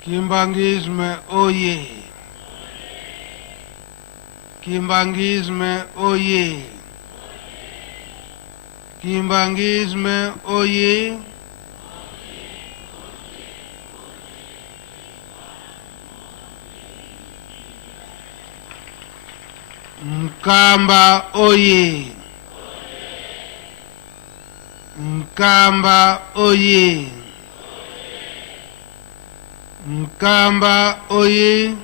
Kimbangisme oye! Kimbangisme oye! Kimbangisme oye! Mkamba oye! Mkamba oye! Mkamba oye!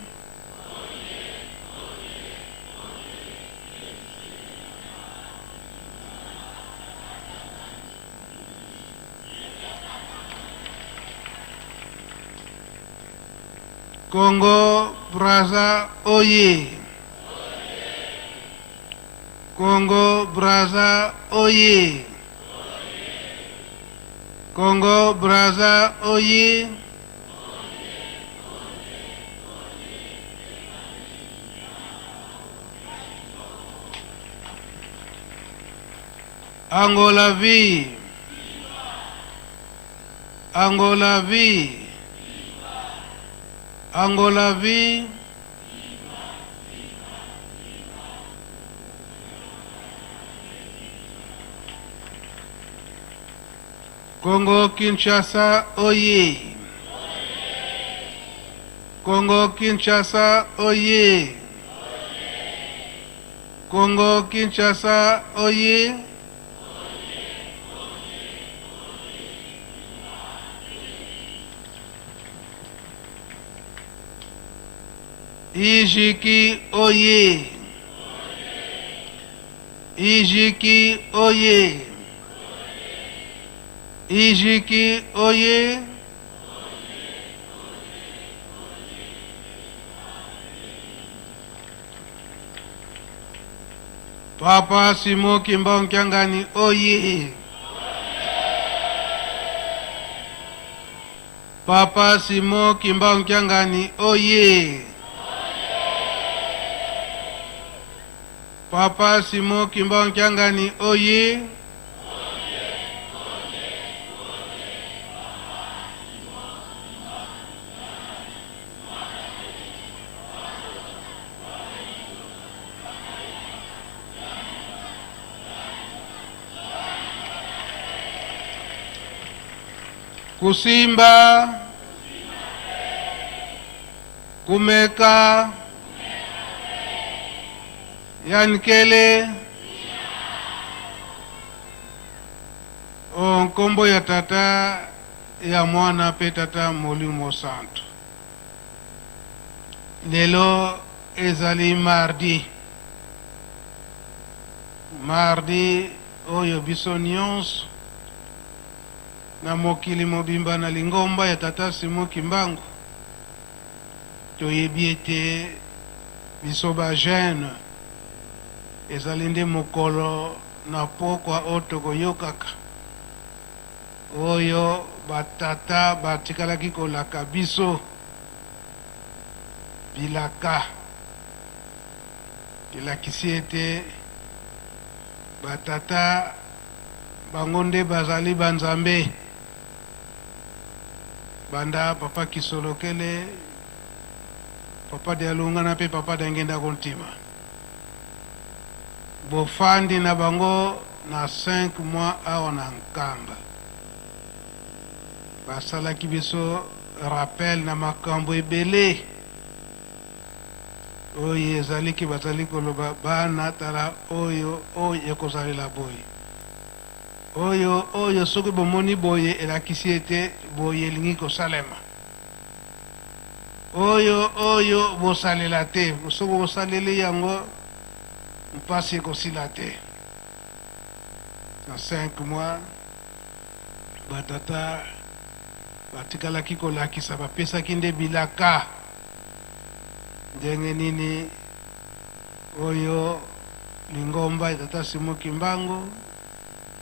Congo Brazza oye! Congo Brazza oye! Congo Brazza oye! Angola vie! Angola vie! Angola vie! Congo Kinshasa oye! Congo Kinshasa oye! Congo Kinshasa oye! Ijiki oye! Ijiki oye! Ijiki oye! Papa Simo Kimbangu Kyangani oye! Papa Simo Kimbangu Kyangani oye! Papa Simo Kimbangu Kyangani oye! Kusimba, Kumeka, Yankele, Nkombo ya tata ya mwana pe tata Molimo Santo. Lelo ezali mardi oyo biso nyonso na mokili mobimba na lingomba ya tata Simo Kimbangu toyebi ete biso bajene ezali nde mokolo na pokwa oyo tokoyokaka oyo batata batikalaki kolaka biso bilaka elakisi ete batata bango nde bazali banzambe banda papa Kisolokele, papa Dialungana pe papa Dengenda Kontima. Bofandi na bango na 5 mois awa na nkamba. Basalaki biso rappel na makambo ebele oyo ezaliki bazali koloba bana tala oyo ekozalela boye oyo soki bomoni boye elakisi ete boye elingi kosalema oyo bosalela te soki bosaleli yango mpasi ekosila te. Na 5 mois batata batikalaki kolakisa bapesaki nde bilaka ndenge nini oyo lingomba ya tata Simo Kimbangu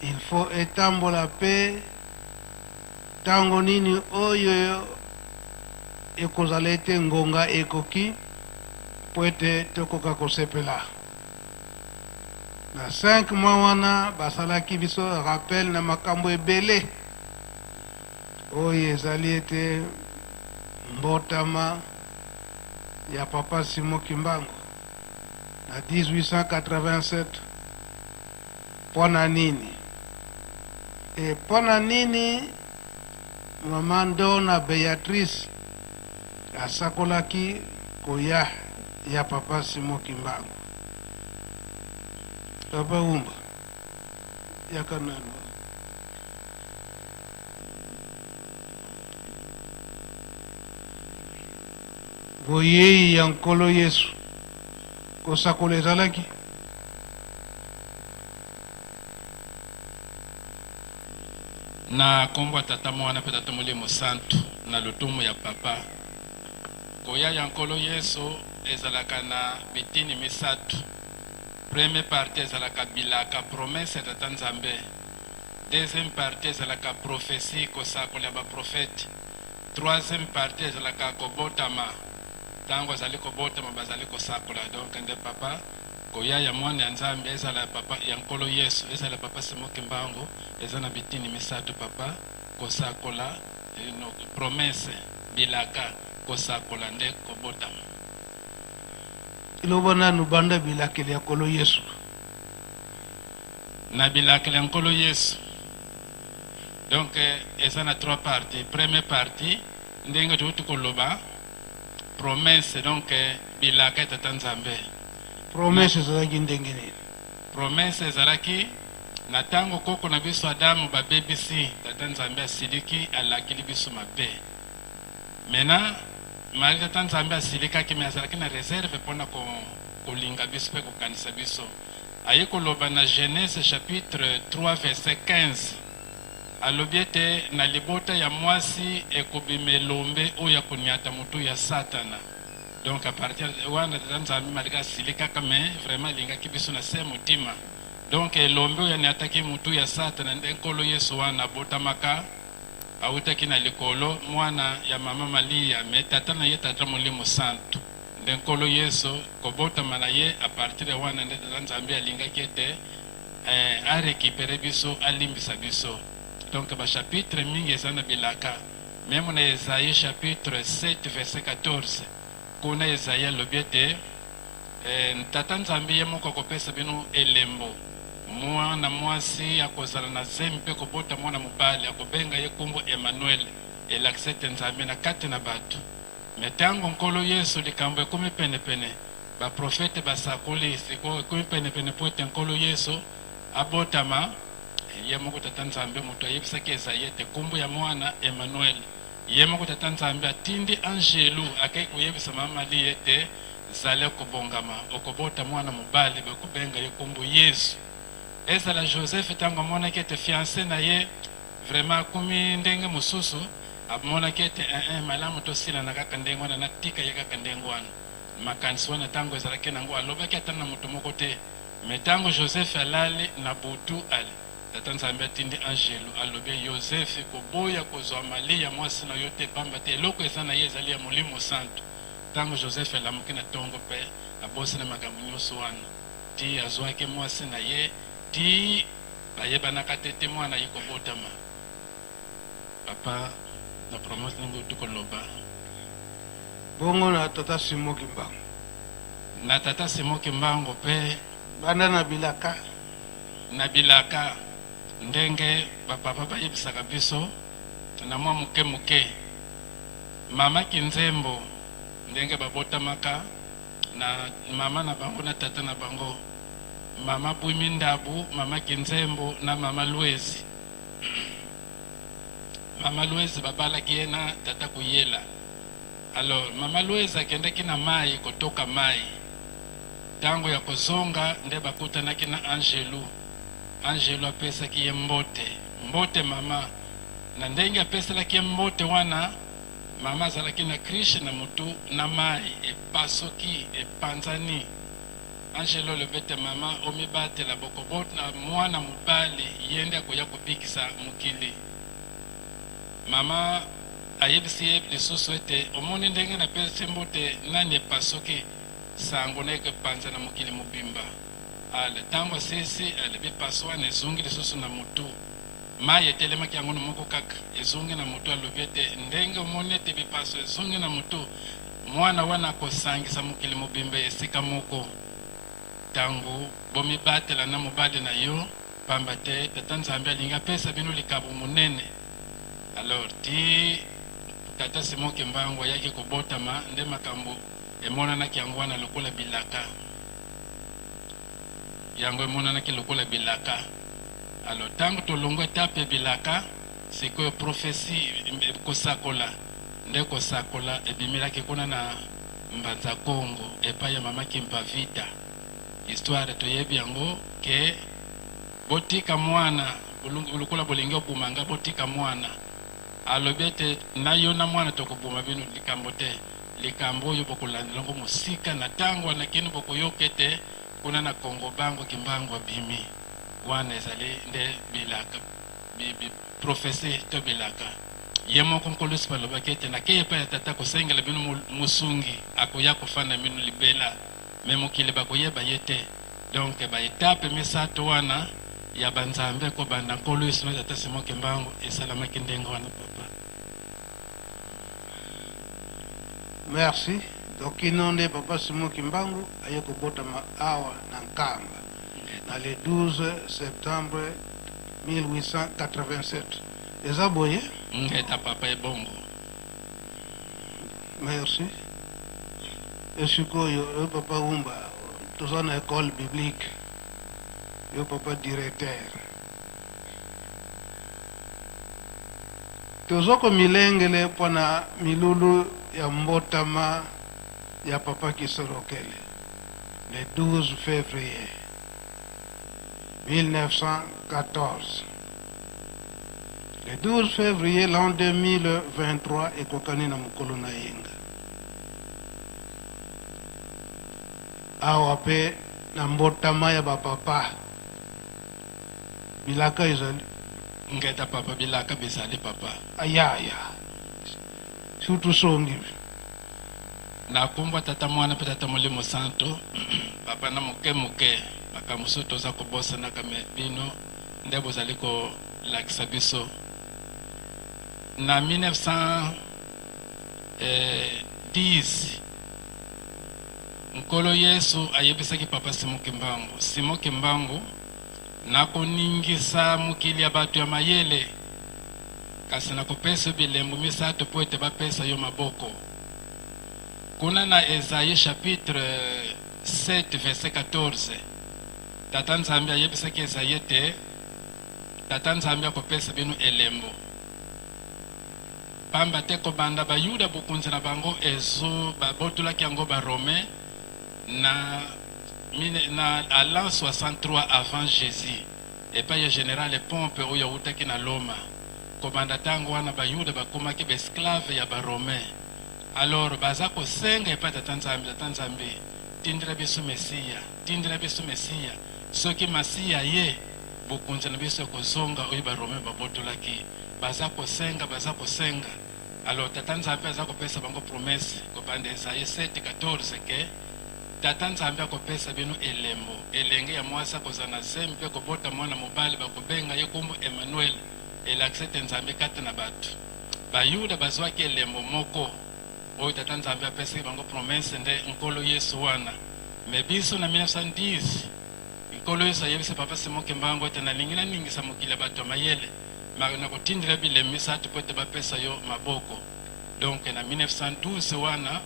il faut etambola pe tango nini oyo ekozala ete ngonga ekoki po ete tokoka kosepela. Na 5 mois wana basalaki biso rappel na makambo ebele oyo ezali ete mbotama ya papa Simon Kimbangu na 1887 pona nini pona nini mama Ndona Beatrice asakolaki koya ya papa Simon Kimbangu papa umba yakanano voyei ya nkolo Yesu kosakola ezalaki na kombo ya tata mwana mpe tata molimo santu na lotumu ya papa koya ya nkolo Yesu ezalaka na bitini misatu. Première partie ezalaka bilaka promesse ya tata nzambe. Deuxième partie ezalaka prophétie kosakola ya baprofete. Troisième partie ezalaka kobotama tango azali kobotama bazali kosakola. Donc nde papa koya ya mwana ya nzambe ezala ya papa ya nkolo Yesu ezala papa Simon Kimbangu eza na bitini misatu papa kosakola promesse bilaka kosakola nde kobotama. iloba nanu banda bilakeli ya nkolo Yesu na bilakeli ya nkolo Yesu. Donc eza na trois parties. Première partie ndenge tukuti koloba promesse donc bilaka tata nzambe. promesse ezalaki ndenge nini? Promesse ezalaki na tango koko na biso Adamu babebisi tata nzambe asiliki alakili biso mabe. Mena mali tata nzambe asilikaki me azalaki na réserve mpona kolinga biso mpe kokanisa biso. Aye koloba na Genèse chapitre 3 verset 15 alobi ete na libota ya mwasi ekobima elombe oyo ya koniata motu ya Satana. Donc à partir de wana tata nzambe malika asilikaka me vraiment alingaki biso na se motima. Donc elombe oyo aniataki motu ya Satana nde nkolo Yesu wana abotamaka awutaki na likolo mwana ya mama Malia me tata na ye tata molimo santu nde nkolo Yesu kobotama na ye a partir de wana nde tata nzambe alingaki ete arekipere biso alimbisa biso. Donc ba chapitre mingi eza na bilaka même na Esaïe chapitre 7 verset 14 kuna Esaïe alobi ete tata nzambe ye moko akopesa bino elembo mwana mwasi akozala na zemi mpe kobota mwana mobali akobenga ye kombo Emmanuel elakisa ete nzambe na kati na bato. Me ntango nkolo Yesu likambo ekomi penepene baprofete basakoli sikoyo ekomi penepene mpo ete nkolo Yesu abotama ye moko tata nzambe moto ayebisaki Esaïe ete kombo ya mwana Emmanuel. Ye moko tata nzambe atindi angelu akei koyebisa mama Malia ete zale kobongama okobota mwana mobali bakobenga ye kombo Yesu. Ezala Joseph ntango amonaki ete fiancé na ye vraiment akomi ndenge mosusu amonaki ete malamu tosila na kaka ndenge wana natika ye kaka ndenge wana makanisi wana ntango ezalaki nango alobaki ata na moto moko te. Me ntango Joseph alali na butu ale tata nzambe atindi angelu alobi Yosefe koboya kozwa Malia mwasi na yo te pamba te eloko eza na ye ezali ya molimo santu. Ntango Joseph alamuki na tongo mpe abosi na makambo nyonso wana ti azwaki mwasi na ye ti bayebanaka te mwana ye kobotama. Papa na promose ningo tukoloba bongo na tata Simon Kimbangu na tata Simon Kimbangu mpe banda na bilaka ndenge bapapa bayebisaka biso na mwa muke muke mama Kinzembo ndenge babotamaka na mama na bango na tata na bango mama Bwimi Ndabu, mama Kinzembo na mama Luezi. Mama Luezi babalaki ye na tata Kuyela. Alors mama Luezi akendaki na mai kotoka mai tango ya kozonga nde bakutanaki na Angelu apesaki ye mbote mama na ndenge apesalaki ye mbote wana mama azalaki na krishe na mutu na mai epasoki epanzani. Angelo lebete mama omibatela bokobota na mwana mobali yende akoya kubikisa mukili. Mama ayebisi ye lisusu ete omoni ndenge na pesi mbote nani epasoki sango neke panza na mukili mobimba. Ale tango sisi ale bipaso wana ezungi lisusu na mutu. maye telemaki yango moko kaka ezongi na motu alobi ete ndenge omoni ete bipaso ezongi na motu mwana wana akosangisa mokili mobimba esika moko ntango bomibatela na mobali na yo pamba te tata nzambe alingi apesa bino likabo monene. Alors ti tata Simon Kimbangu ayaki kobotama nde makambo emonanaki yango wana lokola bilaka yango emonanaki lokola bilaka. Alors ntango tolongo etape bilaka sikoyo profesi kosakola nde kosakola ebimelaki kuna na Mbanza Kongo epai ya mama Kimpa Vita. Histoire toyebi yango ke botika mwana lokola bolingi obumanga botika mwana alobi ete na yo na mwana tokobuma bino likambo te likambo oyo bokolandela ngo mosika na ntango wana kino bokoyoka ete kuna na Kongo bango Kimbangu abimi wana ezali nde bilaka profesi to bilaka ye moko nkolosi balobaki ete nakei epai ya tata kosengela bino mosungi akoya kofanda bino libela me mokili bakoyeba ye te. Donc baetape misato wana ya banzambe kobanda nkolo yesu na tata Simon Kimbangu esalamaki ndenge wana papa. Merci. Donc inonde papa Simon Kimbangu aye kobotama awa na Nkamba na le 12 septembre 1887. Eza boye? Ngeta papa ebongo. Merci. Esikoyo papa Umba toza na école biblique. Yo papa directeur. Tozoko milengele pona milulu ya mbotama ya papa Kisorokele le 12 février 1914. Le 12 février l'an 2023 ekokani na mokolo na yenga. Awa pe na mbotama ya bapapa bilaka ezali Ngeta papa bilaka bezali papa. Ayaya surtout songi Na kumbwa tata mwana pe tata Molimo Santo papa na moke moke makamusu toza kobosa na kame bino nde bozali ko lakisa biso na 1910 nkolo Yesu ayebisaki papa Simon Kimbangu. Simon Kimbangu nakoningisa mokili ya bato ya mayele kasi nakopesa bilembo misato po ete bapesa yo maboko. Kuna na Esaïe chapitre 7 verset 14 tata nzambe ayebisaki Esaïe te tata nzambe akopesa bino elembo pamba te kobanda bayuda bokonzi na bango ezo babotolaki yango barome na à l'an 63 avant Jésus epai ya général Pompe oyo awutaki na Loma kobanda ntango wana bayuda bakomaki baesclave ya barome. Alors baza kosenga epai tata nzambe tindira biso Mesia soki Masiya ye bokonzi na biso kozonga oyo barome babotolaki baza kosenga. Alors tata nzambe aza kopesa bango promesse kobanda Esaïe 7:14 ke tata nzambe akopesa bino elembo elenge ya mwasi akozala na zemi mpe kobota mwana mobali bakobenga ye kombo Emmanuel elakisa ete nzambe kati na bato. Bayuda bazwaki elembo moko oyo tata nzambe apesaki bango promesse nde nkolo Yesu wana. Me biso na 1910 nkolo Yesu ayebisa papa Simon Kimbangu ete nalingi naningisa mokili ya bato ya mayele na kotindela bilembo misato po ete bapesa yo maboko. Donc na 1912 wana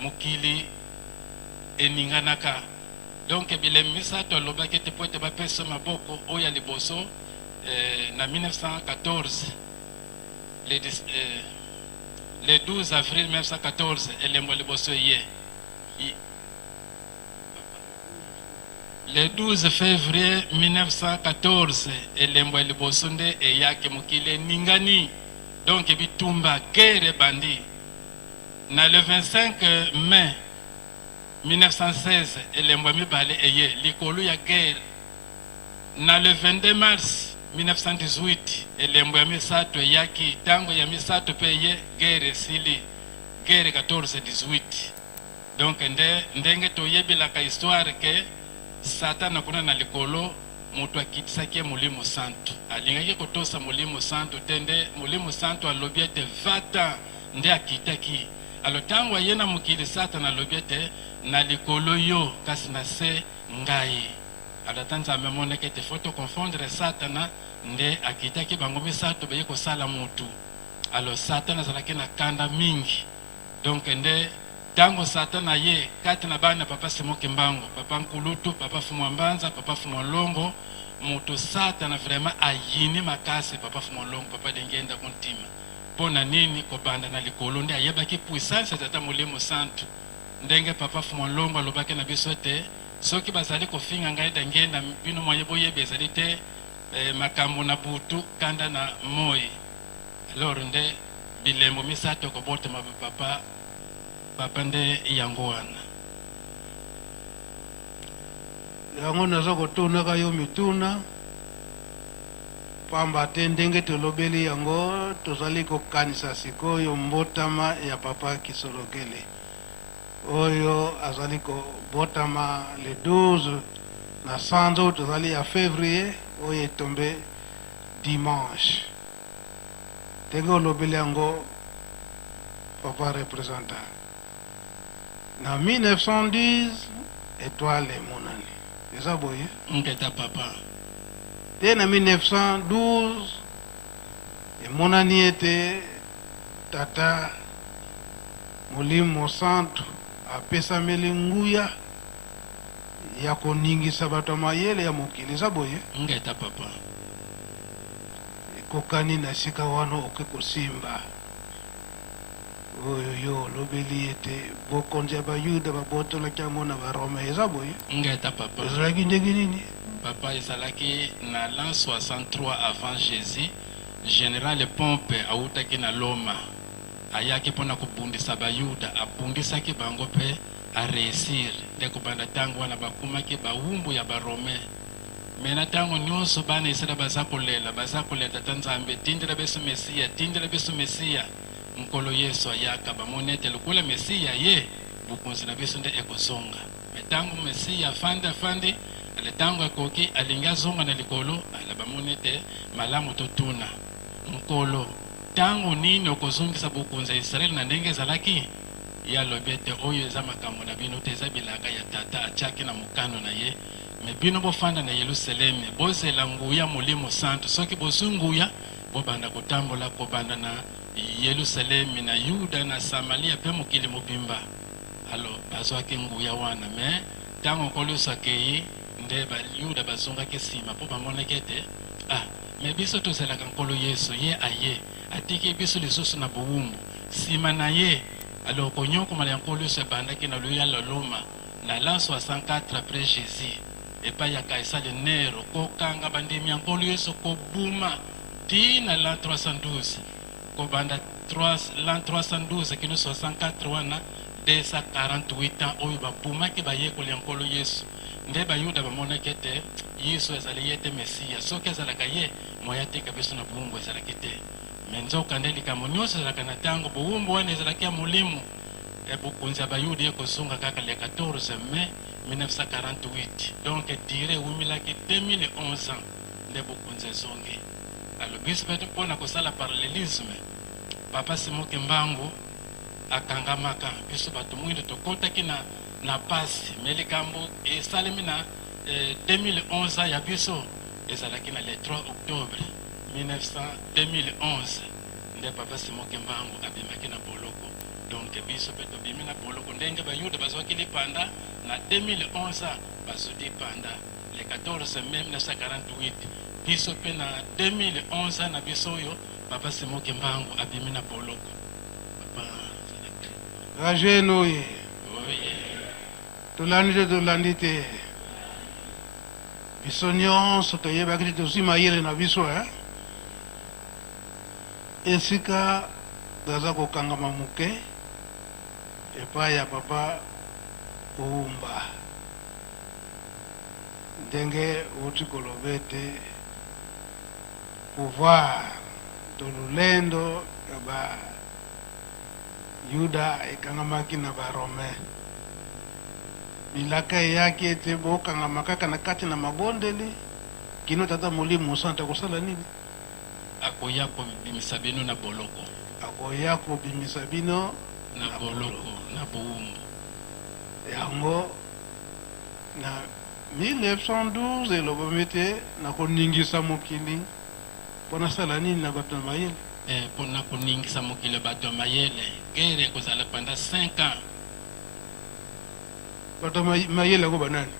mokili eninganaka. Donc bilembo misato alobaki ete po ete bapesa maboko oyo ya liboso na 1914 le 12 avril 1914 elembo liboso ye. Le 12 février 1914 elembo liboso nde eyake mokili ningani. Donc bitumba guerre bandi. Na le 25 mai 1916 elembo mibale eye likolo ya guerre. Na le 22 mars 1918 elembo ya misato eyaki tango ya misato pe ye guerre sili guerre 14-18. Donc ndenge toyebelaka histoire ke Satan akuna na likolo mutu akitisaki Molimo Santo alingaki kotosa Molimo Santo tende Molimo Santo alobi ete vata nde akitaki alo tango ayena mokili Satana alobi ete na likolo yo kasi na se ngai alo ata Nzambe amonaki ete fo tokonfondre Satana nde akitaki bango misato baye kosala mutu alo Satana azalaki na kanda mingi donc nde tango Satana ye kati na bana papa Simon Kimbangu, papa Nkulutu, papa Fumu Mbanza, papa Fumu Longo, mutu Satana vraiment ayini makasi papa Fumu Longo, papa Dengenda kontima. Pona nini kobanda na likolo nde ayebaki puissance tata Molimo Santo. Ndenge papa Fumu Longo alobaki na biso te soki bazali kofinga ngai Dengenda bino moye boyeba ezali te makambo na butu kanda na moi. Alors nde bilembo misato kobota papa nde yango wana yango naza kotunaka yo mituna pamba te ndenge tolobeli yango tozali kokanisa sikoyo mbotama ya papa Kisolokele oyo azali kobotama le 12 na sanzo tozali ya février oyo etombe dimanche ndenge olobeli yango papa représentant na 1910 étoile monani eza boye ngeta papa te na 1912 emonani ete tata Molimo Santo apesameli nguya ya koningisa bato mayele ya mokili eza boye ngeta papa ekokani na sika wana oke kosimba oyo yo lobeli ete bokonzi ya bayuda babotolaki yango na barome eza boye ngeta papa ezalaki ndenge nini papa ezalaki na l'an 63 avant Jésus général Pompe autaki na Loma ayaki mpona kobundisa bayuda abundisaki bango mpe areusir nde kobanda ntango wana bakumaki bawumbu ya barome me na ntango nyonso bana Israele baza kolela tata Nzambe tindela biso mesiya nkolo Yesu ayaka bamoni ete lokola mesiya ye bokonzi na biso nde ekozonga me ntango mesiya afandi ale ntango akoki alingi azonga na likolo ala bamoni ete malamu totuna nkolo ntango nini okozongisa bokonzi ya Israele na ndenge ezalaki ye alobi ete oyo eza makambo na bino te eza bilaka ya tata atiaki na mokano na ye me bino bofanda na Yerusaleme bozela nguya Molimo Santo soki bozwi nguya bobanda kotambola kobanda na Yerusaleme na Yuda na Samaria pe mokili mobimba alo bazwaki nguya wana me ntango nkolo Yesu akei nde bayuda bazongaki nsima mpo bamonaki ete me biso tozelaka nkolo Yesu ye aye atiki biso lisusu na bowumbu nsima na ye alo konyokomala ya nkolo Yesu ebandaki na loya Loma na l'an 64 après Jésus epai ya Kaisari Nero kokanga bandimi ya nkolo Yesu kobuma ti na l'an 312 kobanda l'an 312 kino 64 wana 248 ans oyo babumaki bayekoli ya nkolo Yesu nde bayuda bamonaki ete Yesu ezali ye te mesiya soki ezalaka ye moya tika biso na bowumbu ezalaki te me nzoka nde likambo nyonso ezalaka na ntango bowumbu wana ezalaki ya molimo bokonzi ya bayuda ekozonga kaka le 14 mai 1948 donc dire ewumilaki 2011 ans nde bokonzi ezongi alo biso mpe mpona kosala parallelisme papa Simon Kimbangu akangamaka biso bato mwindu tokotaki na pasi me likambo esalemi na 2011 ya biso ezalaki na le 3 octobre 2011 nde papa Simon Kimbangu abimaki na boloko donc biso mpe tobimi na boloko ndenge bayuda bazwaki lipanda na 2011 bazwi lipanda le 14 mai 1948 biso mpe na 2011 na biso oyo papa Simon Kimbangu abimi na boloko rajene oye tolandi te biso nyonso toyebaki te tozwi mayele na biso esika toza kokangama moke epai ya papa Oumba ndenge uti koloba ete pouvoir to lulendo ya Yuda ekangamaki na barome bilaka eyaki ete bokangama kaka na kati na mabondeli kino tata Molimo Santo akosala nini? akoya kobimisa bino na boloko Akoya kobimisa bino na boloko na bowumbu. yango na 1912 elobami te na koningisa mokili mpona sala nini na bato na mayele. Mpona koningisa mokili ya bato ya mayele gere ekozala pendant 5 ans. Bato ya mayele yango banani?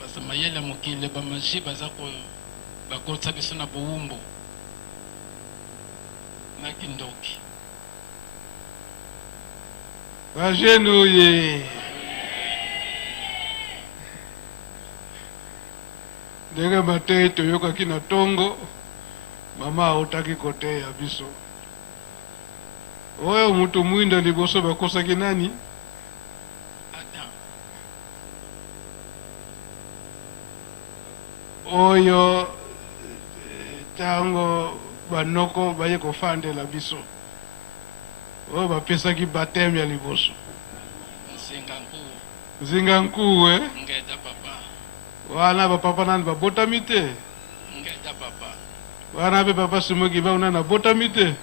Basa mayele ya mokili bamaji baza bakotisa biso na bowumbu na kindoki. Bajene oye! Ndenge matei toyokaki na ntongo mama aotaki koteya biso. Oyo mutu mwinda liboso bakosaki nani? Adam. Oyo tango banoko baye kofandela biso. Oyo bapesaki bateme ya liboso. Nzinga nkuu Ngeta papa. Wana bapapa nani babotami te? Ngeta papa. Wana pe papa Simoki bauna na botami te?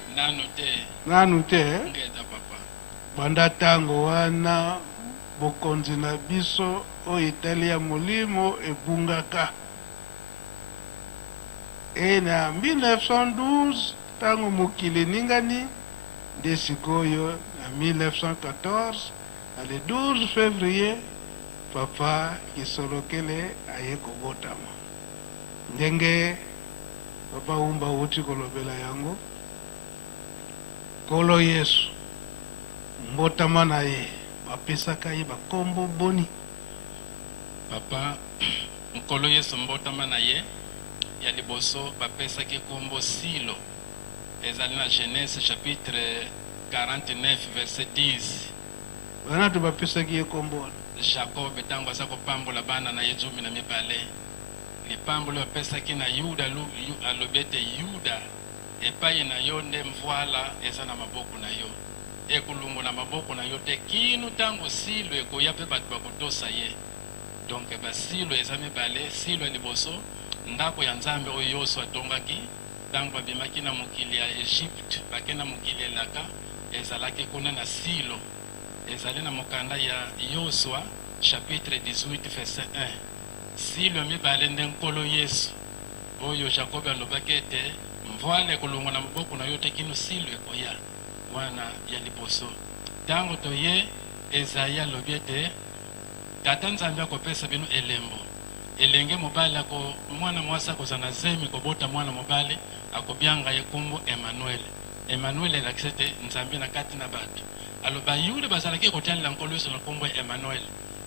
Nanu te. Ngeta papa. Banda tango wana bokonzi na biso oyo etali ya molimo ebungaka. Na 1912 tango mokili ningani nde sikoyo na 1914 na le 12 février papa Kisolokele aye kobotama. Ndenge papa Umba uti kolobela yango Nkolo Yesu mbotama na ye bapesaka ye bakombo boni. Papa Nkolo Yesu mbotama na ye ya liboso bapesaki kombo Silo. Ezali na Genèse chapitre 49 verset 10. Wana tu bapesaki ye kombo Jacob tango aza kopambola bana na ye 12. Lipambolo bapesaki na Yuda alobi ete Yuda epai na yo nde mvwala eza na maboko na yo. Ekulungu na maboko na yo te kino tango Silo ekoya mpe bato bakotosa ye. Donc basilo eza mibale, Silo ya liboso ndako ya Nzambe oyo Yosua atongaki tango babimaki na mokili ya Egypte bake na mokili elaka ezalaki kuna na Silo. Ezali na mokanda ya Yosua chapitre 18 verset 1. Silo mibale nde Nkolo Yesu oyo Jacob alobaki ete mvwala ekolongwa na maboko na yo te kino Silo ekoya wana ya liboso. Tango toye Ezaïa alobi ete Tata Nzambe akopesa bino elembo. Elenge mobali ako mwana mwasi akozala na zemi kobota mwana mobali akobianga ye kombo Emmanuel. Emmanuel elakisi ete Nzambe na kati na bato. Aloba Yuda bazalaki kotialela Nkolo Yesu na kombo Emmanuel.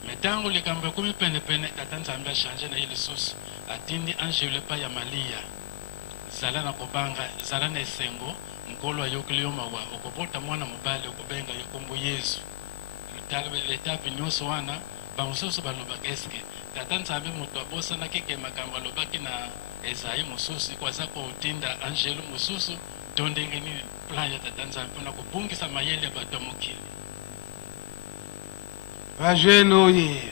Me tango likambo ekomi penepene Tata Nzambe achange na ye lisusu atindi angelo epai ya Malia. Zala na kobanga, zala na esengo, Nkolo ayokeli yo mawa okobota mwana mobali okobenga ye kombo Yesu. Letape nyonso wana bamosusu balobaka eske Tata Nzambe moto abosanaki ke makambo alobaki na Ezayi mosusu kwaza kotinda angelo mosusu to ndenge nini plan ya Tata Nzambe mpona kobungisa mayele ya bato ya mokili. Bajene oye!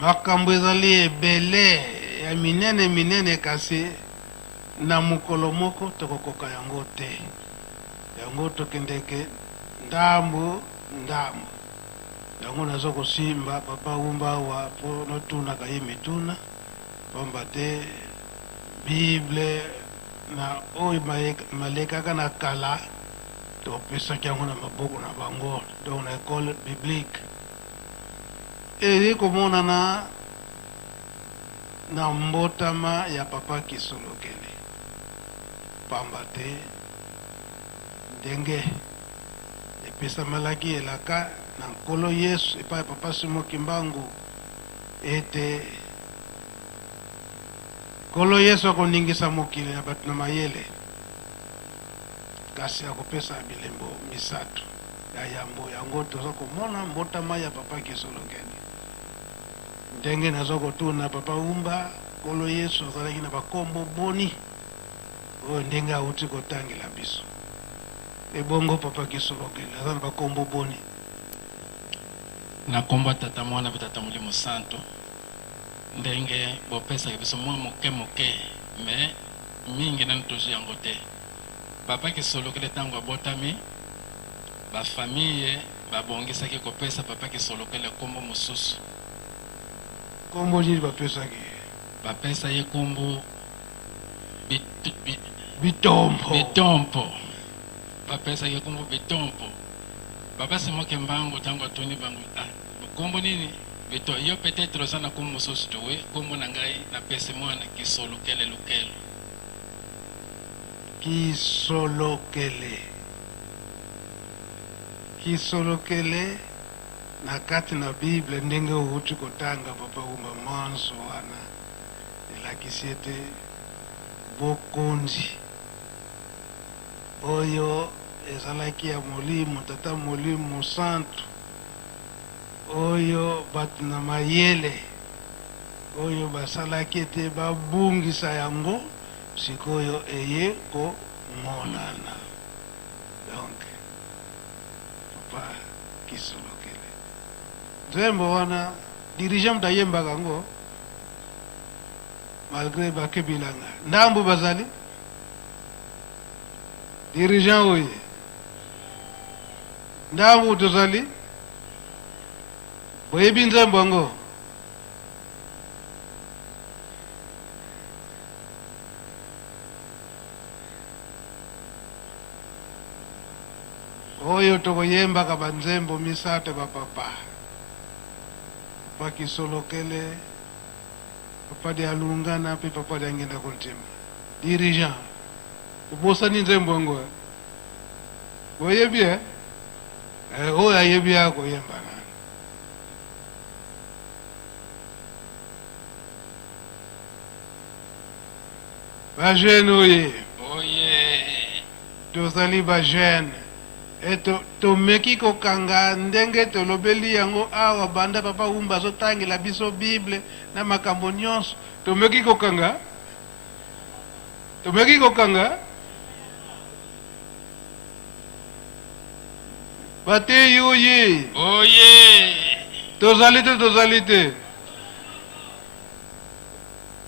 Makambo ezali ebele ya minene kasi na mokolo moko tokokoka yango te. Yango tokendeke ndambo. Yango nazo kosimba papa Umba wa po notunaka ye mituna pamba te Bible na oyo malekaka na kala topesaki yango na maboko na bango donc na école biblique. Eri komonana na mbotama ya papa Kisolokele pamba te ndenge epesa malaki elaka na Nkolo Yesu epai papa Simoki Mbangu ete Nkolo Yesu akoningisa mokili na bato na mayele kasi akopesa bilembo misato ya yambo. Yango toza komona mbotama ya papa Kisolokele. Ndenge nazo kotuna papa Umba Nkolo Yesu azalaki na bakombo boni oyo ndenge auti kotangela biso. Ebongo papa Kisolokele aza na bakombo boni. Na kombo Tata Mwana pe Tata Molimo Santo ndenge bopesaka biso mwa moke moke me mingi nanu tozwi yango te. Papa Kisolokele ntango abotami bafamille babongisaki kopesa Papa Kisolokele kombo mosusu. Kombo nini bapesaki? Bapesa ye kombo Bitompo. Bitompo. Bapesa ye kombo Bitompo. Papa Simoke Mbangu ntango atuni bango kombo nini? Bito yo peut-être osana kombo mosusu to we kombo na ngai napesi mwana Kisolokele Lukelo. Kisolokele. Kisolokele na kati na Bible ndenge uhuti kotanga papa umba mwanzo wana elakisiete bokonzi oyo ezalaki ya molimo tata molimo santu oyo bato na mayele oyo basalaki ete babungisa yango sikoyo eye komonana. Donc papa Kisolokele nzembo wana dirigeant mutayembaka yango malgré bakebilanga ndambu bazali dirigeant oye ndambu tozali boyebi nzembo yango oyo tokoyembaka banzembo misato bapapa Papa Kisolokele papa de alungana pe papa de angenda koltima dirigeant ubosani nzembo yango boyebi oyo ayebi akoyemba nani bajene oye tozali bajene tomeki kokanga ndenge tolobeli yango awa banda papa umba azotangela biso Bible na makambo nyonso tomeki kokanga bateyi oye tozali te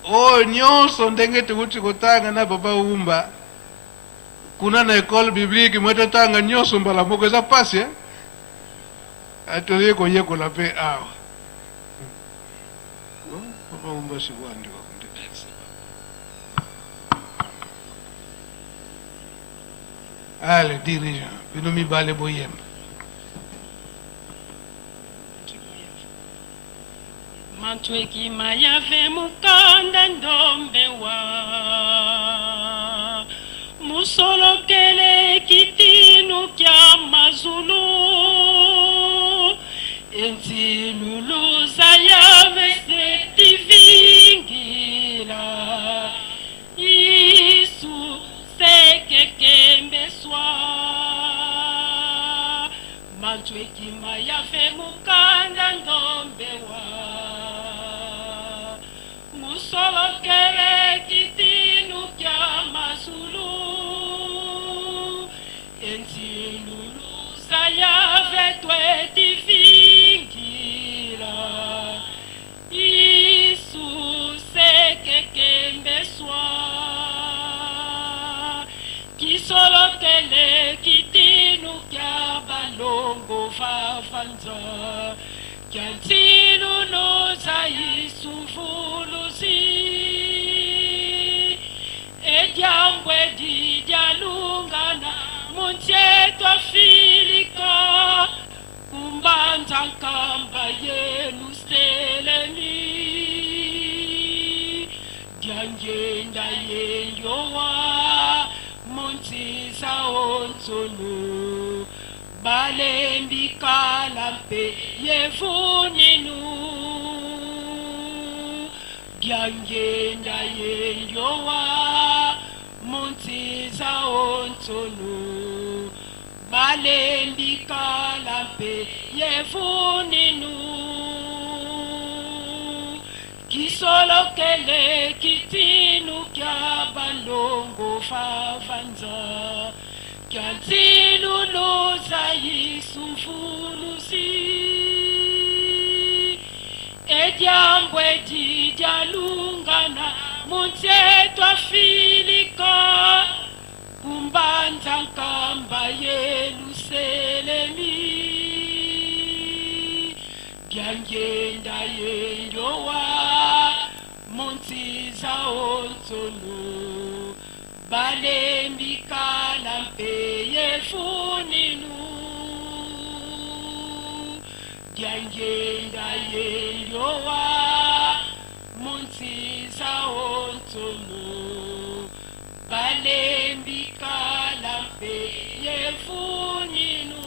oyo nyonso ndenge tokuti kotanga na papa umba kuna na école biblique mwetotanga nyonso mbala moko eza pasi atoye koyekola mpe awa papa umba sikuandika ale dirigeant bino mibale boyemba Mantweki mayave mukanda ndombewa Musolokele kitinu kya mazulu Enti luluza yave setivingira Isu sekekembeswa Mantweki mayave mukanda ndombewa Musolokele kitinu kya mazulu Enti luluza yave twetivingira Isu sekekembeswa Kisolokele kitinu kya balongo vavanza Kyanti luluza isufuluzi Edyambwe didyalungana Muntieto filika Kumbanza nkamba yenu steleni Dyangenda yenyowa Muntiza ontonu Balembikala mpe yevuninu Dyangenda yenyowa Muntiza ontonu Balembikala mpe yevuninu Kisolokele kitinu kya balongo vavanza Kyanti luluza isumfuluzi edyambwe didyalungana muntsetwa filika kumbanza nkamba yeluselemi dyangenda yendowa muntsiza ontsonu balembikala mpeye funinu dyangenda yendowa muntsiza ontsonu balembikala mpeye funinu.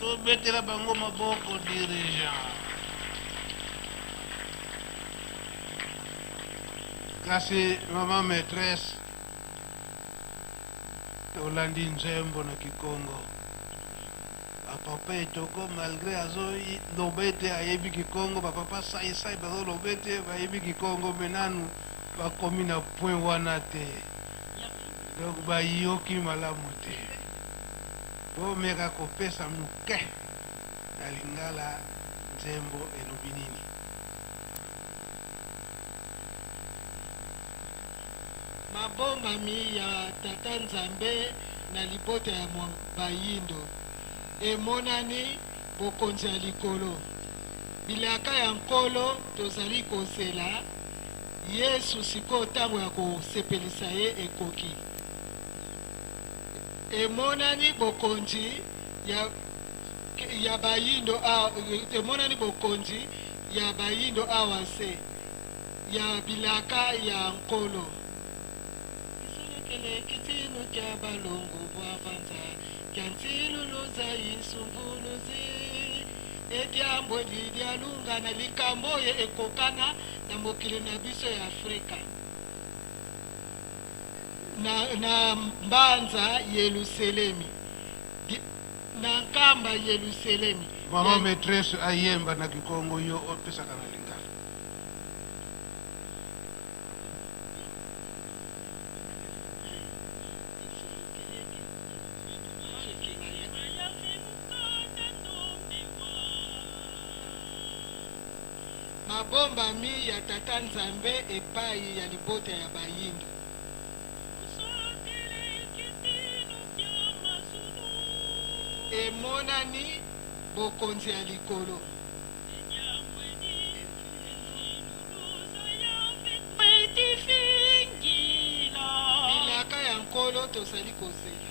Tobetela bango maboko dirigeant. Kasi mama maîtresse tolandi nzembo na Kikongo. Papa etoko malgré azo lobete ayebi Kikongo, papa sai bazo lobete bayebi Kikongo menanu bakomi na point wana te. Donc bayoki malamu te. Omeka kopesa muke na lingala nzembo elobi nini. Mabombami ya tata Nzambe na libota ya bayindo emonani bokonzi ya likolo bilaka ya nkolo tozali kozela Yesu sikoyo ntango ya kosepelisa ye ekoki. Emonani bokonzi ya bayindo emonani bokonzi ya bayindo awase ya bilaka ya nkolo isolekele kitino kya balongo bwavanza kya ntiluluza yisumvuluzi edyambo didyalungana likambo ye ekokana na mokili na biso ya Afrika na mbanza Yerusalemi na nkamba Yerusalemi. Mama maîtresse ayemba na Kikongo yo opesaka na lingala. Mabombami ya tata Nzambe epai ya libota ya bayindo emonani bokonzi ya likolo bilaka ya nkolo tozali kozela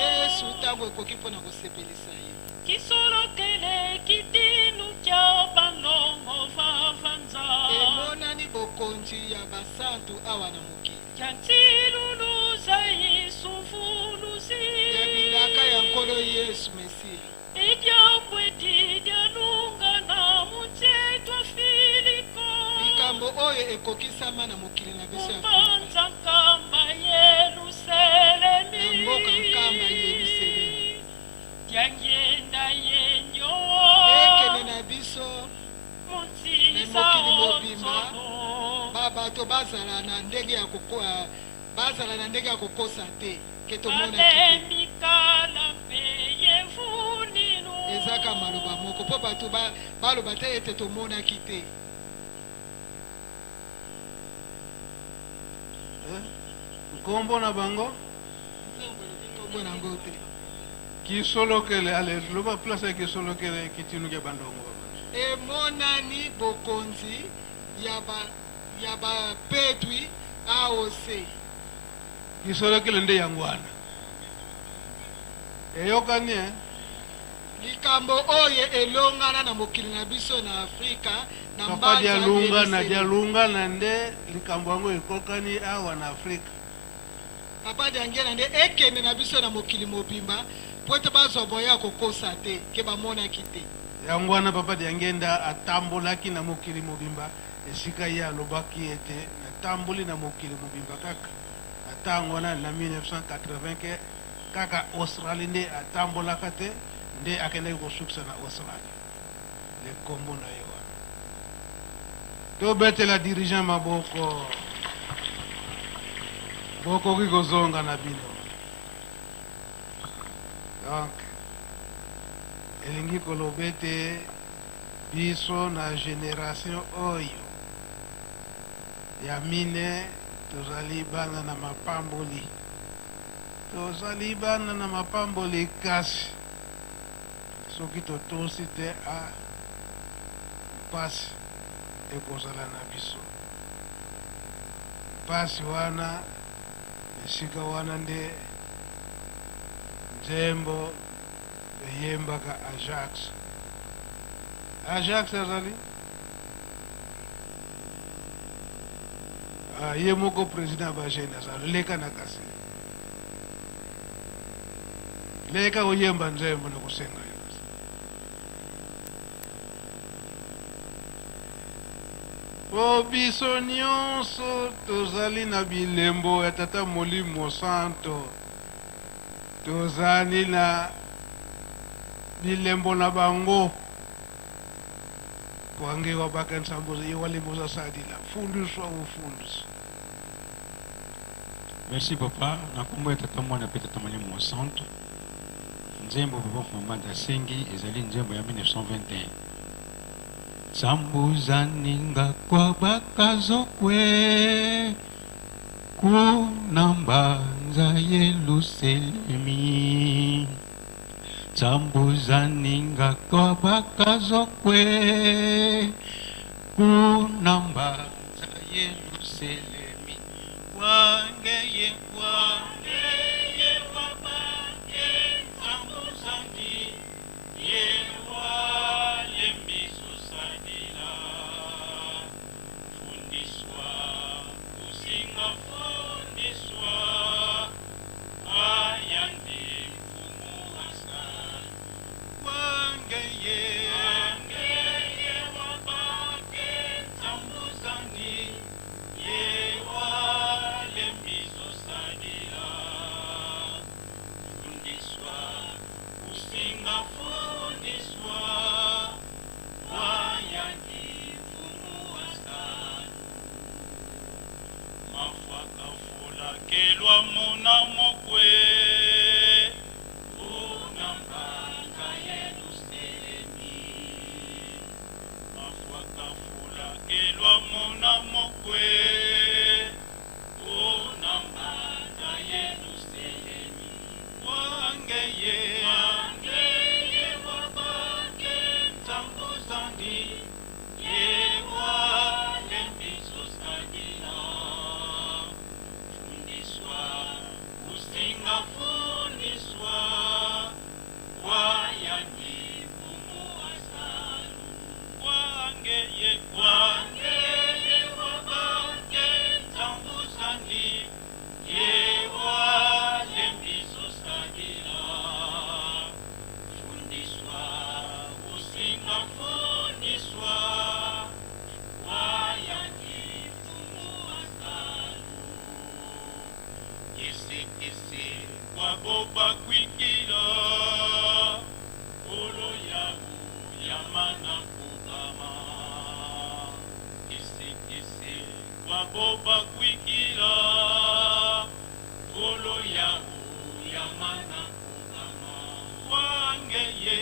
Yesu ntango ekoki mpona kosepelisa ye kisolokele kitinu kya balongo vavanza emonani bokonzi ya basantu awa na mokili kyantiluluza yisumvuluzi ya bilaka ya nkolo Yesu Mesia edyambwe didyalungana muntsetwa filiko likambo oyo ekokisama na mokili na biso ya kumbanza nkamba Yerusalemi na mboka nkamba Yerusalemi dyangenda yenyo ekene na biso muntsiza na mokili mobimba onsono babato bazala na ndenge ya kokosa te ke tomona kite balembikala mpeye funinu ezaka maloba moko mpo bato baloba te ete tomonaki te. Nkombo na bango nkombo nango te kisolokele ale loba place ya kisolokele kitinu kya bandongo. emonani bokonzi ya bapetwi AOC Kisolokele nde yangwana eyokani likambo oyo elongana na mokili na biso na Afrika na papa dialunga na nde likambo yango ekokani awa na Afrika. papa diangena nde ekende na biso na mokili mobimba po ete bazwa boya kokosa te ke bamonaki te. Yangwana papa diangenda atambolaki na mokili mobimba esika ye alobaki ete natamboli na mokili mobimba kaka atango wana na 1980 ke kaka Australie nde atambolaka te nde akendaki kosukisa na Australie le kombo na ye wana. Tobetela dirigeant maboko bokoki kozonga na bino Donc elingi koloba ete biso na génération oyo ya mine tozali bana na mapamboli, tozali bana na mapamboli kasi soki totosi te mpasi ekozala na biso. Mpasi wana esika wana nde nzembo eyembaka Ajax. Ajax azali ye moko président bajene azali leka na kasi leka oyemba nzembo na kusenga yo. Po biso nyonso tozali na bilembo ya tata Molimo Santo, tozali na bilembo na bango kwange wabaka nsamboza ye walimboza sadila fundiswa ufundiswa. Merci papa. Na kombo ya tata mwana pe tata Molimo Santo, nzembo papa mama dasengi ezali nzembo ya 1921. Sambuza ninga kwa bakazokwe kunambanza Yerusalemi. Sambuza ninga kwa bakazokwe kunambanza Yerusalemi. Wangeye wabake sambuza ni yewale miso sadila fundiswa kusinga fundiswa ayandi mfumu hasani. Wangeye wabake sambuza ni yewale miso sadila fundiswa kusinga fundiswa wayandi mfumu hasani. Mafaka fula kelwa muna mokwe unambanga Yerusalemi. Mafaka fula kelwa muna mokwe unambanga Yerusalemi. Wangeye wabake tambuzandi yewale miso sadila fundiswa kusinga fundiswa wayandi mfumu hasani. Wangeye wabake tambuzandi yewale miso sadila fundiswa kusinga fundiswa wayandi mfumu hasani. Kisi waboba kwikila olo yabu yamana kugama. Kisi waboba kwikila olo yabu yamana kugama. Wangeye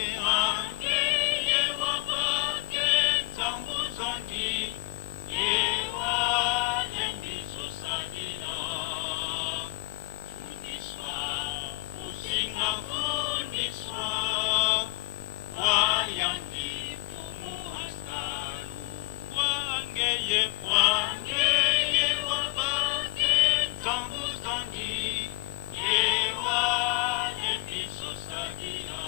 wabake tambuzandi yewale miso sadila fundiswa kusinga fundiswa wayandi mfumu hasani. Wangeye wabake tambuzandi yewale miso sadila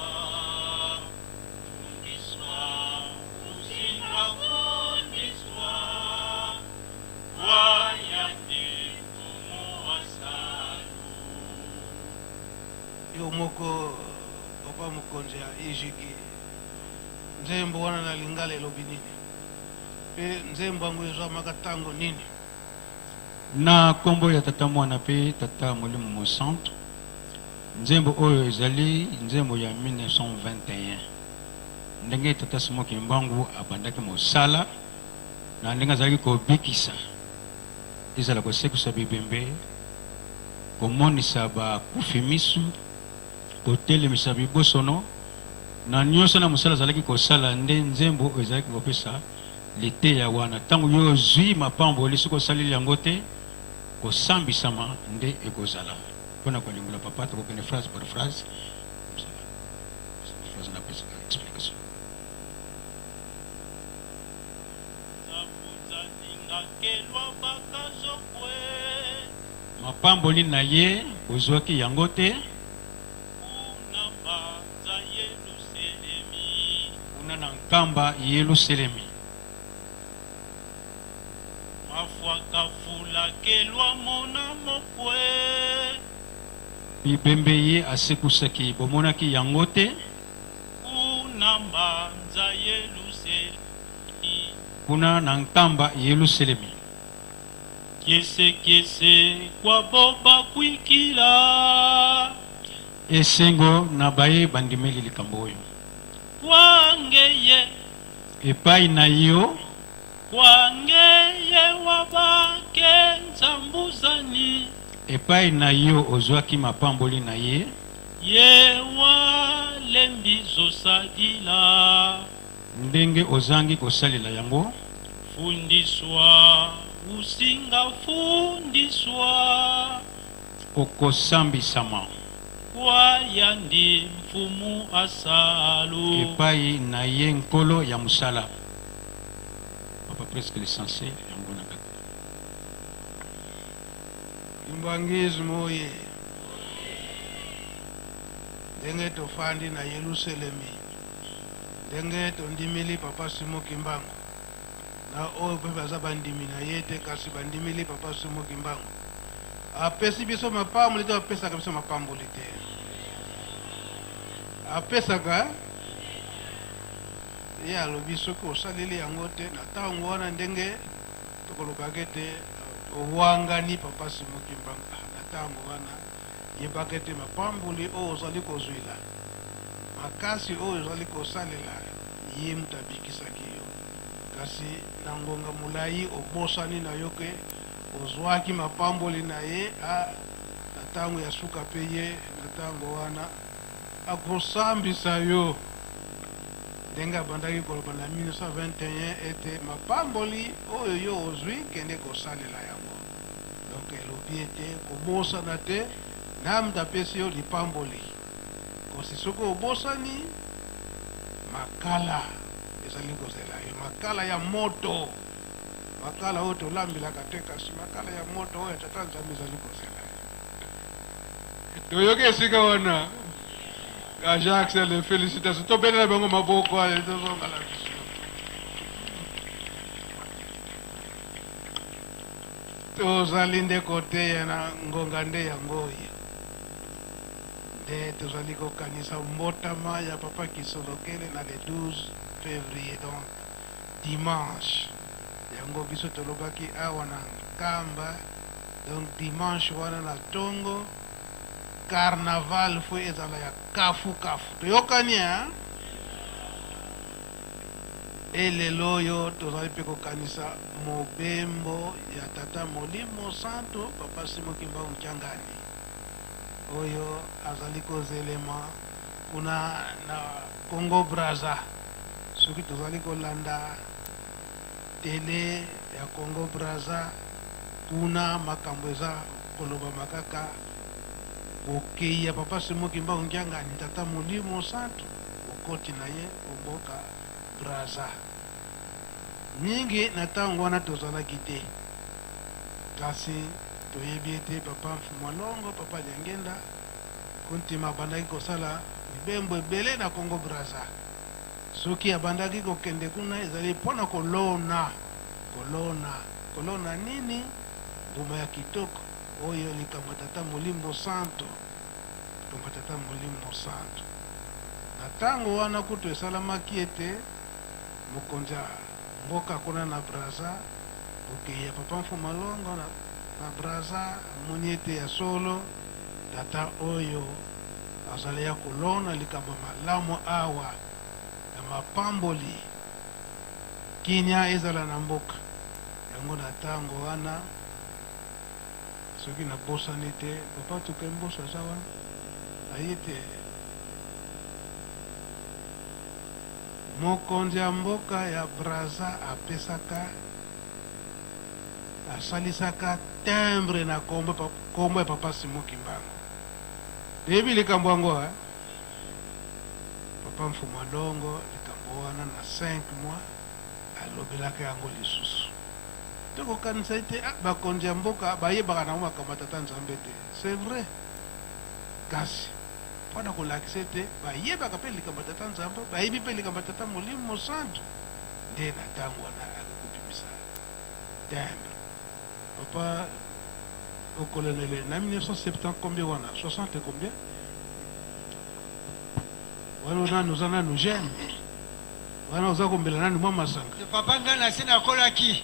fundiswa kusinga fundiswa wayandi mfumu hasani. Yo moko papa mokonzi ya ejiki nzembo wana na lingala elobi nini pe nzembo yango ezwamaka ntango nini? Na kombo ya tata mwana pe tata Molimo Santo, nzembo oyo ezali nzembo ya 1921. Ndenge tata Simoki Mbangu abandaki mosala na ndenge azalaki kobikisa ezala kosekisa bibembe komonisa bakufi misu kotelemisa bibosono na nyonso na mosala azalaki kosala nde nzembo oyo ezalaki kopesa liteya wana ntango yo ozwi mapamboli soki osaleli yango te kosambisama nde ekozala mpona kolingola papa tokokende phrase par phrase phrase napesaka explication. Mapamboli na ye ozwaki yango te kuna na nkamba Yelusalemi. Bibembe ye asekusaki bomonaki yango te kuna na nkamba Yelusalemi. Kese kwa boba kwikila Esengo na baye bandimeli likambo oyo kwangeye epai na yo wabake nzambuzani epai na yo ozwaki mapamboli na ye ye walembizo sadila ndenge ozangi kosalela yango fundiswa usinga fundiswa okosambisama kwa yandi mfumu asalu epai na ye nkolo ya mosala papa presque l'essentiel yango na kati imbangismo oye ndenge tofandi na Yelusalemi ndenge tondimili papa Simo Kimbangu na oyo mpe baza bandimi na ye te kasi bandimili papa Simo Kimbangu apesi biso mapamboli te apesaka biso mapamboli te apesaka ye alobi soki osaleli yango te na ntango wana ndenge tokolokaka ete owangani papa Simo Kimbangu na ntango wana yebaka ete mapamboli oyo ozali kozwila makasi oyo ozali kosalela ye mutu abikisaki yo kasi na ngonga molai obosani na yo ke ozwaki mapamboli na ye na ntango ya suka mpe ye na ntango wana akosambisa yo ndenge abandaki koloba na 1921 ete mapamboli oyo yo ozwi kende kosalela yango donc elobi ete kobosana te na mutu apesi yo lipamboli kosi soki obosani makala ezali kozela yo makala ya moto makala oyo tolambelaka te kasi makala ya moto oyo tata nzambe ezali kozela toyoki esika wana Ajax les félicitations tobelela bango maboko ale tozongala biso tozali nde koteya na ngonga nde yango oyo nde tozali kokanisa mbotama ya papa Kisolokele na le 12 février donc dimanche yango biso tolobaki awa na nkamba donc dimanche wana na ntongo carnaval fo ezala ya kafu toyokani elelo oyo tozali mpe kokanisa mobembo ya tata Molimo Santo papa Simo Kimbangu Nkyangani oyo azali kozelema kuna na Congo Brazza soki tozali kolanda tele ya Congo Brazza kuna makambo eza koloba makaka okei ya papa Simo Kimbangu Nkyangani tata Molimo Santo okoti na ye omboka Brazza mingi na ntango wana tozalaki te kasi toyebi ete papa Mfumwalongo papa Nyangenda kuntima abandaki kosala mibembo ebele na Congo Brazza soki abandaki kokende kuna ezali mpona kolona nini mbuma ya kitoko oyo likambo tata Molimo Santo na ntango wana kutu esalamaki ete mokonzi mboka kuna na Brazza okeya papa Mfumwalongo na Brazza amoni ete ya solo tata oyo azali ya kolona likambo malamu awa na mapamboli kinya ezala na mboka yango na ntango wana soki nabosani te papa tuke mboso aza wana aye te mokonzi ya mboka ya Braza apesaka asalisaka timbre na kombo ya papa Simon Kimbangu. Debi likambo yango papa Mfumu Alongo likambo wana na 5 mois alobelaka yango lisusu. Tokokanisa ete bakonzi ya mboka bayebaka nango makambo tata Nzambe te. C'est vrai. Kasi mpona kolakisa ete bayebaka mpe likambo tata Nzambe, bayebi mpe likambo tata Molimo Mosantu, nde na ntango wana akokobimisa timbre. Papa au colonel na 1970 combien wana 60 combien wana nous en a nous jeunes wana oza kombela nani mwa masanga papa ngana sina kolaki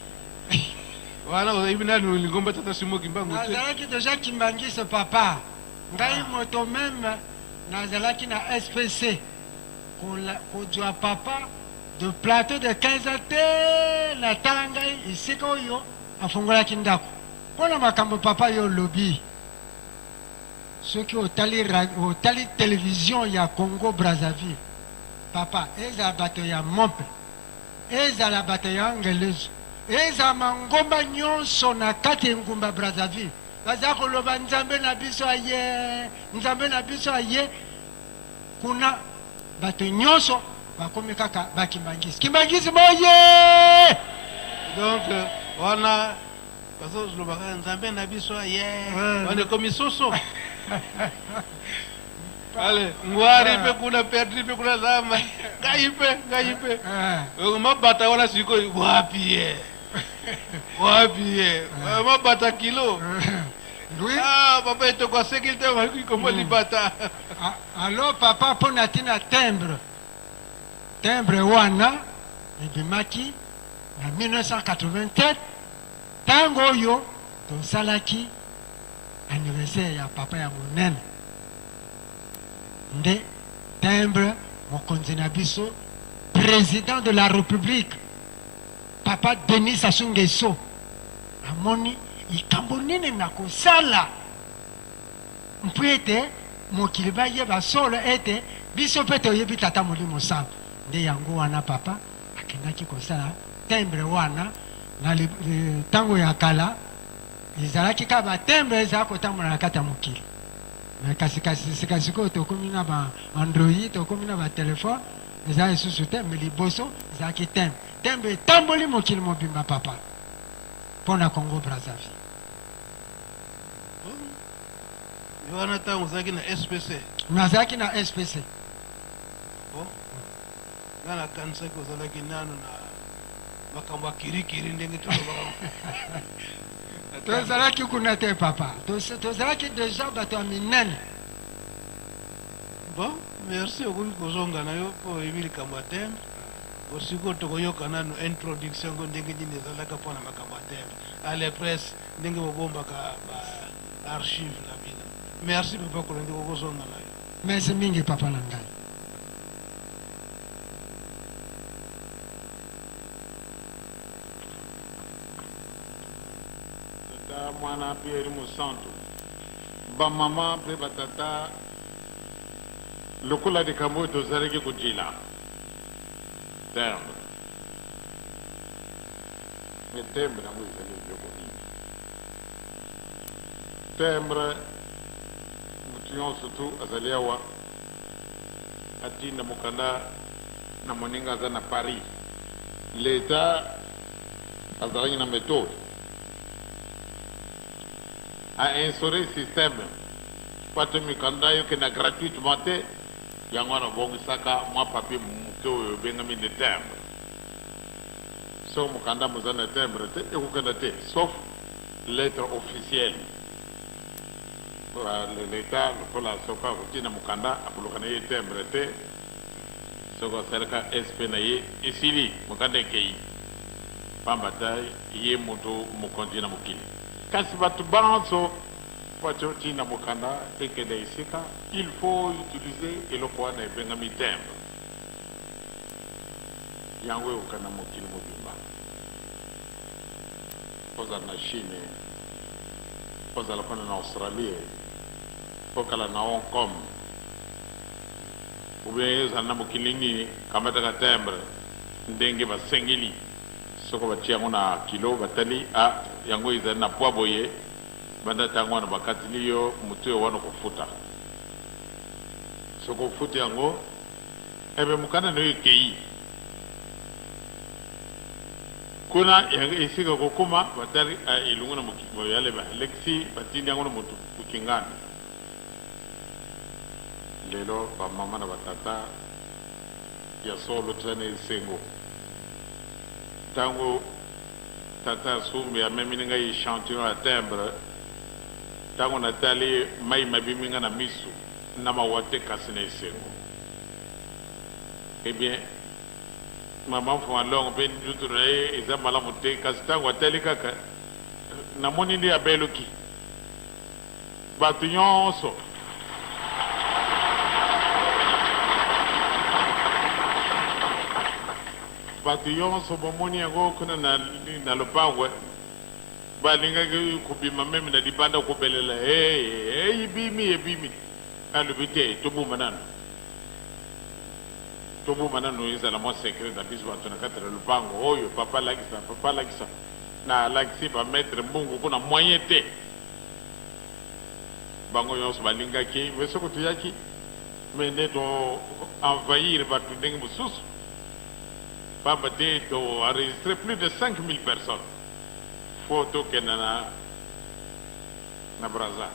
wana oyebi nani lingomba tata Simon Kimbangu te nazalaki déjà Kimbangisi papa ngai moto même nazalaki na SPC kozwa papa de plateau de 15 ans te na tala ngai isika oyo afungolaki ndako mpona makambo papa yo lobi soki otali télévision ya Congo Brazzaville papa ezala bato ya Mompe ezala bato ya Ngelezo ezala mangomba nyonso na kati engumba Brazzaville baza koloba Nzambe na biso aye Nzambe na biso aye kuna bato nyonso bakomi kaka bakimbangisi Kimbangisi boye donc wana bazo lobaka Nzambe na biso aye wana komi soso ale ngwari pe kuna perdri pe kuna zama ngaipe mabata wana siko wapi mabata kilo papa eto kwa sécurité maki komo libata alors papa pona tina timbre wana ebimaki na 1987 tango oyo tosalaki anniversaire ya papa ya monene nde timbre mokonzi na biso président de la république papa Denis Sassou Nguesso amoni likambo nini na kosala mpo ete mokili bayeba solo ete biso mpe toyebi tata Molimo Mosantu nde yango wana papa akendaki kosala timbre wana na ntango ya kala ezalaki kaka batembre ezala kotambola na kati ya mokili kasi sikoyo tokomi na baandroid tokomi na batelefone ezala lisusu te me liboso ezalaki tembre etamboli mokili mobimba papa mpo na Congo Brazzaville wana ntango ozalaki na SPC nazalaki na SPC nga nakanisaki ozalaki nano na makambo ya kirikiri ndenge tolobaka tozalaki kuna te papa tozalaki déjà bato ya minene bon merci okoki kozonga na yo mpo oyebi likambo ya tembre osiko tokoyoka nano introduction ngo ndenge nini ezalaka mpona makambo ya tembre ale presse ndenge bobombaka baarchive na bino merci papa kolongi kokozonga na yo merci mingi papa na ngai mwana Pierre Mosantu bamama mpe batata lokola likambo oyo tozalaki kojila tembre me tembre yango ezali biloko nini tembre motu nyonso tu azali awa atinda mokanda na moninga aza na Paris leta azalaki na méthode a instauré système pato mikanda yo kena gratuitement te yango wana bongisaka mwa papier moke oyo ebengami de timbre so mokanda moza na timbre te ekokenda te sauf lettre officielle l'état lokola soka kotina mokanda akoluka na ye timbre te soko asalaka sp na ye esili mokanda ekei pamba ta ye moto mokonzi na mokili kasi bato banso bato tina mokanda ekende esika il faut utiliser eloko wana ebengami timbre yango ekokana mokili mobimba ozala na Chine ozala kuna na Australie okala na Hong Kong ube sana mukilini kamata ka timbre ndenge basengeli soko batia ngona kilo batali a yango iza na poa boye banda tango na bakatili yo mutu yo wana kufuta soko futa yango ebe mukana no ikei kuna isika kokuma batali ilunguna mukimo yale ba lexi batini yango mutu kukingana lelo ba mama na batata ya solo tene sengo tango tata sumbi ya memi nga yi chantion à timbre tango natali mai mabimi nga na misu na mawate kasine sengo eh bien maman fo along ben duture eza malamu te kasi tango atali kaka namoni ndi abeluki batu nyonso batu yonso bomoni yango kuna na lopango balinga kubima meme na libanda kubelela ibimi alubite tobuma nano ezala mwa secret na biso bato na kati na lopango oyo papa lakisa na lakisi bametre mbungu kuna moyen te bango yonso balingaki me soko tuyaki me nde to envahir bato ndenge mosusu Papa a enregistré plus de 5000 personnes. Photo que na Braza.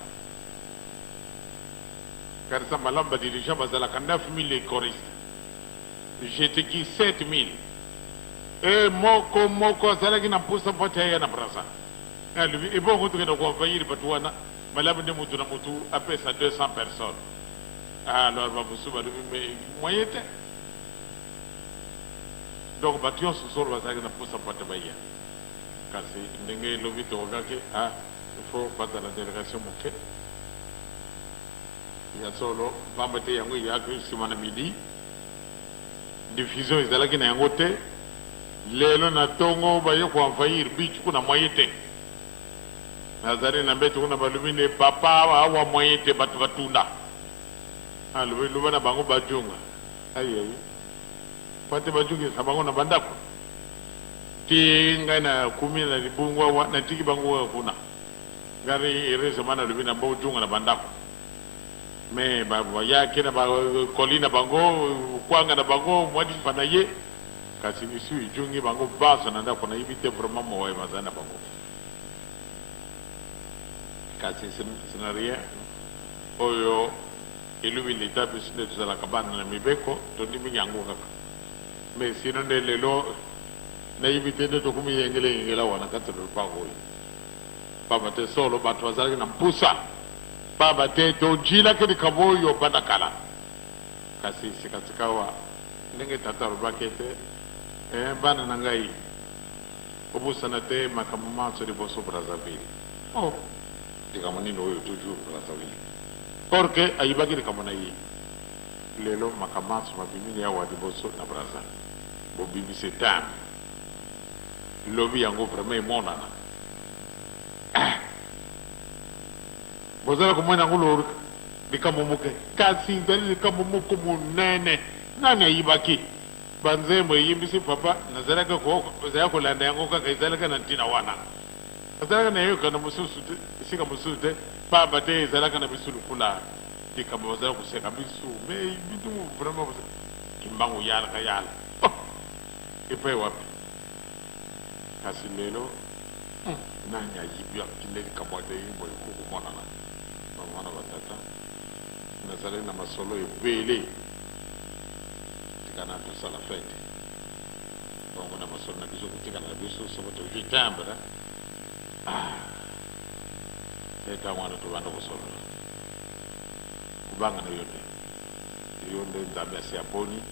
Car ça malamba dirigeant bazala 9000 choristes. J'étais qui 7000. Et moko zala qui na poussa pote ya na Braza. Et bon on doit ko envahir batwana malamba de mutu na mutu après ça 200 personnes. Alors babusu ba mais moyen te. Donc bation ce soir va na poussa pote ba ya. Kasi ndenge lobi to gake il faut pas dans la délégation moke. Ya solo bambate yango ya que simana midi diffusion ezalaki na yango te lelo na tongo baye ko envahir beach kuna moyete nazari na mbeto kuna balumine papa awa moyete batu batunda alo lubana bango bajunga ayi pate bajunga sabango na bandako tinga na kumi na libungwa na tiki bango kuna gari ereze mana lubina bojunga na bandako me baba yake na kolina bango kwanga na bango mwadi panaye kasi nisu ijungi bango basa na ndako na ibite vraiment mo wa mazana bango kasi scenario oyo ilumi leta bisinde tuzala kabana na mibeko to ndimi yango kaka me sino de lelo na ibite de to kumi yengela wana katelo pango baba te solo batu wazali na mpusa baba te to jila ke dikaboyo banakala kasi sikatikawa ndenge tata rubakete bana nangai obusana te makamama so de boso Brazzaville oh dikamani no yo toujours Brazzaville porque ayibaki dikamana yi lelo makamama so mabimini ya wadi boso na Brazza bo bibi setam lobi yango vraiment monana bozala kumwena nguluru likamomuke kasi ndali likamomuko munene nani ayibaki banzembo yimbisi papa nazalaka ko zaya kolanda yango kaka izalaka na ntina wana azalaka na yo kana mususu sika mususu baba te izalaka na bisulu kula dikamo bazala kuseka bisu me bitu vraiment kimbangu yala kayala ipe wapi kasi lelo nani ayibya kile kamwade yimbo yukumona na mwana batata nazale na masolo ebele tikana tosala fete bongo na masolo na biso kutikana na biso sobo tojitambra eta mwana tobanda kosolola kubanga na yote yonde nzambe asi aponi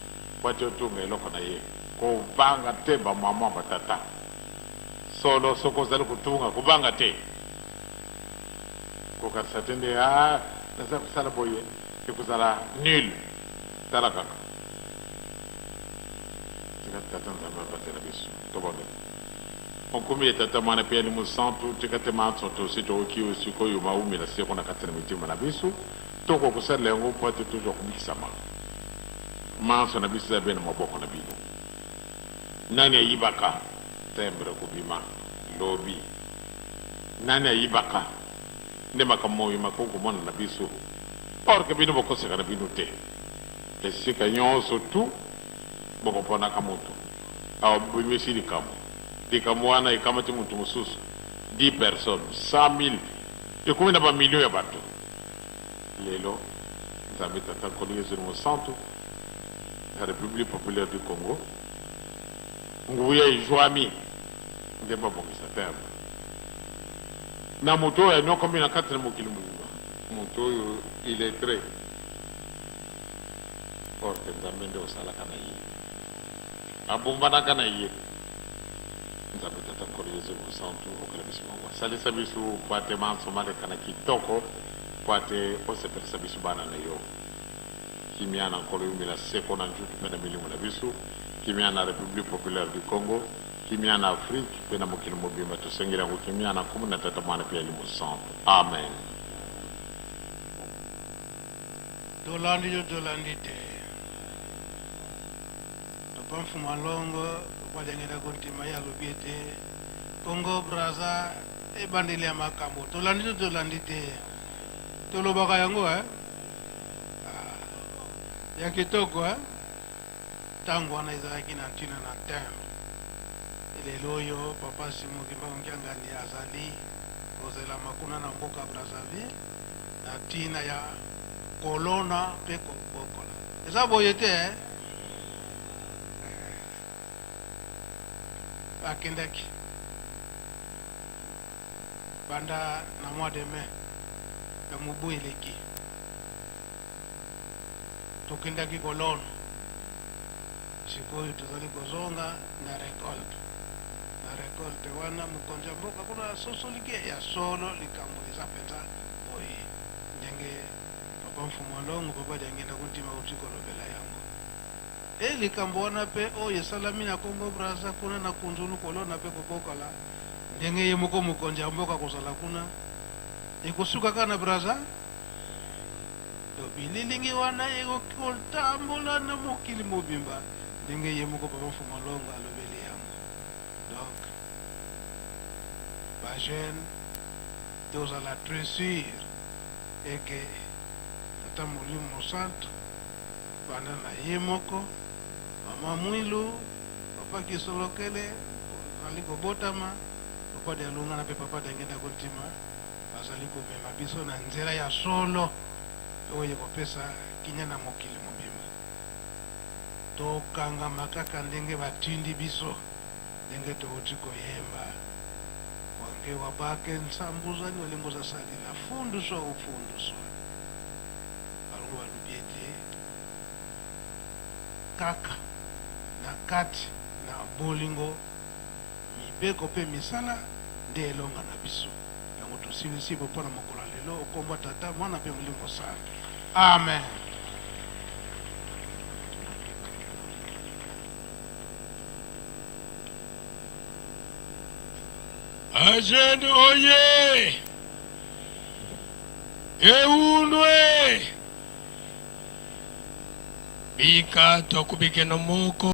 kwati otunga eloko na ye kubanga te bamama batata solo soko zali kutunga kubanga te kokatisa tende naza kusala boye ekozala nul tala kaka tikati tata nzambe apatela biso tobonde onkumi etata mwana pe ali mosantu tikate maatso tosi tooki osikoyo maumela seko na kati na mitima na biso tokokosalela yango po ate toujours komikisama manso na biso eza be na maboko na bino. Nani ayibaka tembre kubima lobi? Nani ayibaka nde makambo oyo makomona na biso? Or ke bino bokoseka na bino te. Esika nyonso tu bokomponaka moto awa bimisi likambo wana ekamati mutu mosusu 10 personnes 100 000 ekomi na bamilio ya bato. Lelo nzambe tata nkolo yesu mosantu ya République populaire du Congo nguya ijwami nde babongisa terme na moto oyo anyokomi na kati na mokili mobimba. Moto oyo illettré. Or ke nzambe nde osalaka na ye abombanaka na ye. Nzambe tata nkolo yesu mosantu okala biso mangwa salisa biso po ate manso maleka na kitoko po ate osepelisa biso bana na yo. Kimia na nkolo yumila seko na njutu pe na milimu na biso. Kimia na République populaire du Congo. Kimia na Afrique pe na mokili mobimba tosengeli yango kimia na kumu na tata mwana pe ali mosantu. Amen. Dolandi te topa mfuma longo balengela kontima ya lobiete Congo Braza ebandeli ya makambo tolandi te tolobaka yango ya kitoko ntango wana ezalaki na ntina na tembe. Lelo oyo papa Simokimba Nkiangani azali kozela makuna na mboka Brazzaville na ntina ya kolona mpe kobokola. Eza boye te akendaki banda na mois de mai ya mobu eleki tokendaki kolona. Sikoyo tozali kozonga na récolte wana mokonzi ya mboka kuna sosoliki ya solo likambo eza mpenza boye ndenge papa mfumu alongo papa diangenda kuntima kuti kolobela yango likambo wana mpe oyo esalami na Congo Brazza kuna na kunzulu kolona mpe kobokola ndenge ye moko mokonzi ya mboka kozala kuna ekosuka kaka na Brazza. Bililingi wana ekotambola na mokili mobimba ndenge ye moko papa mfumu alongo alobeli yango. Donc bajeune tozala très sûr eke tata molimo mosantu banda na ye moko mama Mwilu papa Kisolokele bazali kobotama papa de alungana mpe papa dangenda kontima bazali komema biso na nzela ya solo oyo kopesa kinya na mokili mobimba. Tokangama kaka ndenge batindi biso ndenge touti koyemba wange wabake nsambuzani olengoza salila funduswa balungu balobi ete kaka na kati na bolingo mibeko mpe misala nde elonga na biso yango tosilisi mpona mokolo lelo okombo tata mwana mpe molimo sana. Amen. Ajende oye eunwe bika tokubike no moko